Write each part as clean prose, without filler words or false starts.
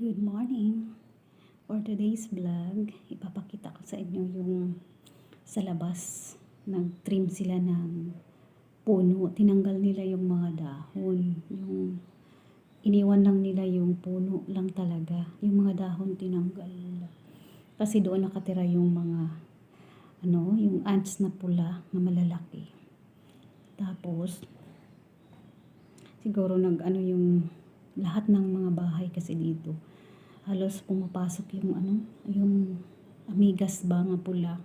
Good morning! For today's vlog, ipapakita ko sa inyo yung sa labas. Nag-trim sila ng puno. Tinanggal nila yung mga dahon. Yung iniwan lang nila yung puno lang talaga. Yung mga dahon tinanggal. Kasi doon nakatira yung mga yung ants na pula na malalaki. Tapos siguro yung lahat ng mga bahay kasi dito halos pumapasok yung amigas ba nga pula.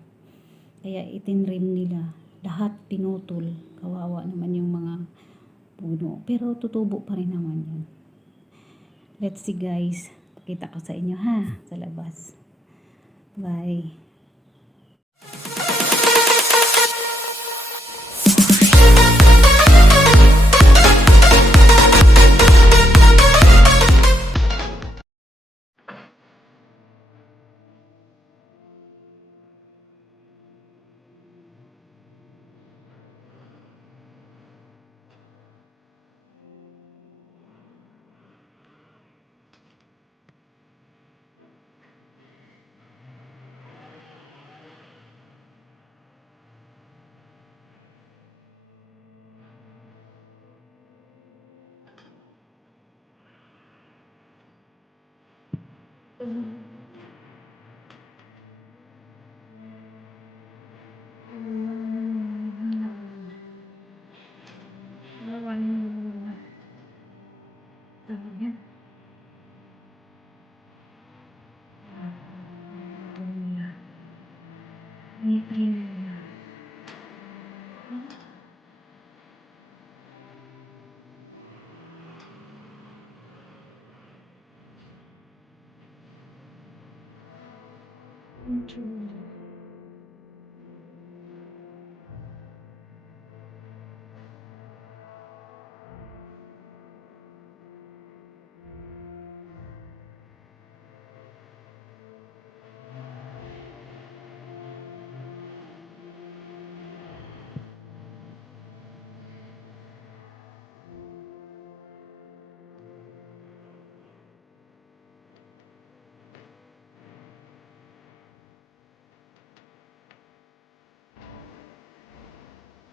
Kaya itinrim nila. Lahat pinutol. Kawawa naman yung mga puno. Pero tutubo pa rin naman yan. Let's see guys. Pakita ko sa inyo ha. Sa labas. Bye.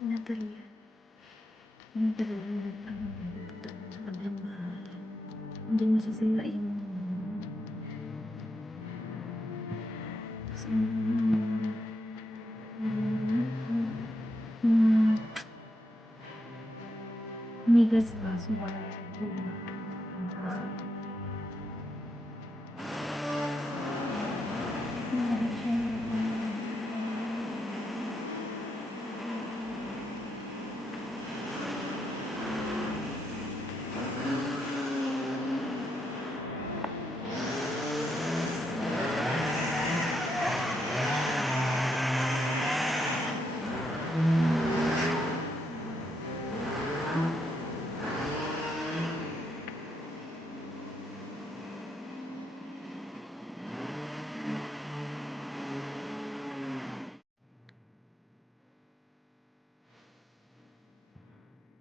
Natalia. Hindi masasira yung migas ba?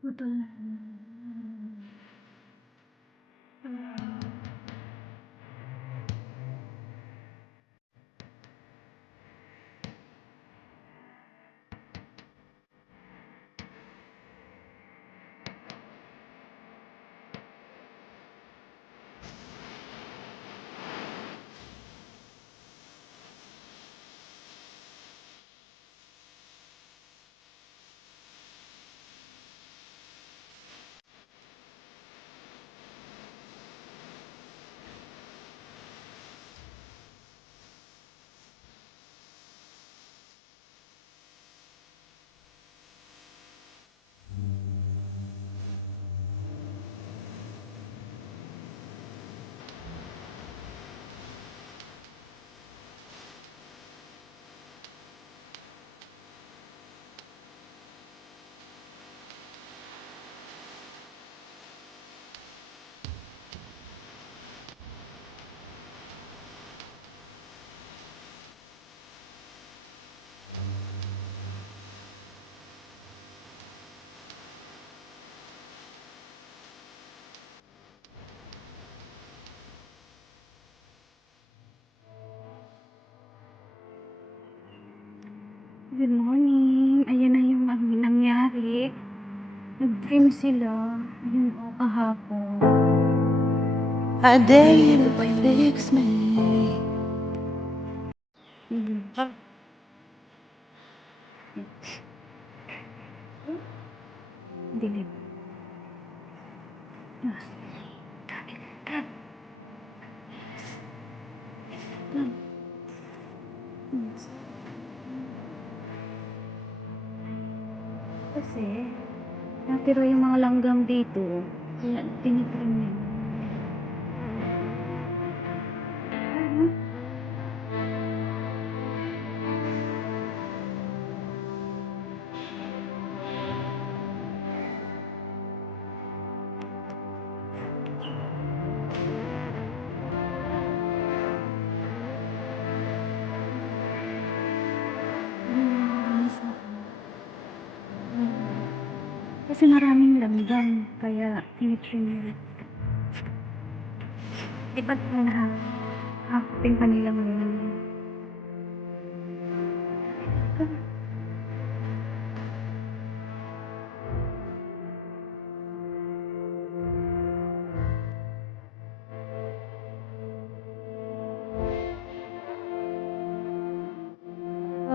Betul. Nag-trim sila. Yun o, kahapon. I dare you Ito to pa yung fix me. Dilim. Kasi, natira yung mga langgam dito. Kaya tinitrim niya. Ano? Kasi maraming langgam, kaya tinitrim nila. Di ba't na hapin pa nilang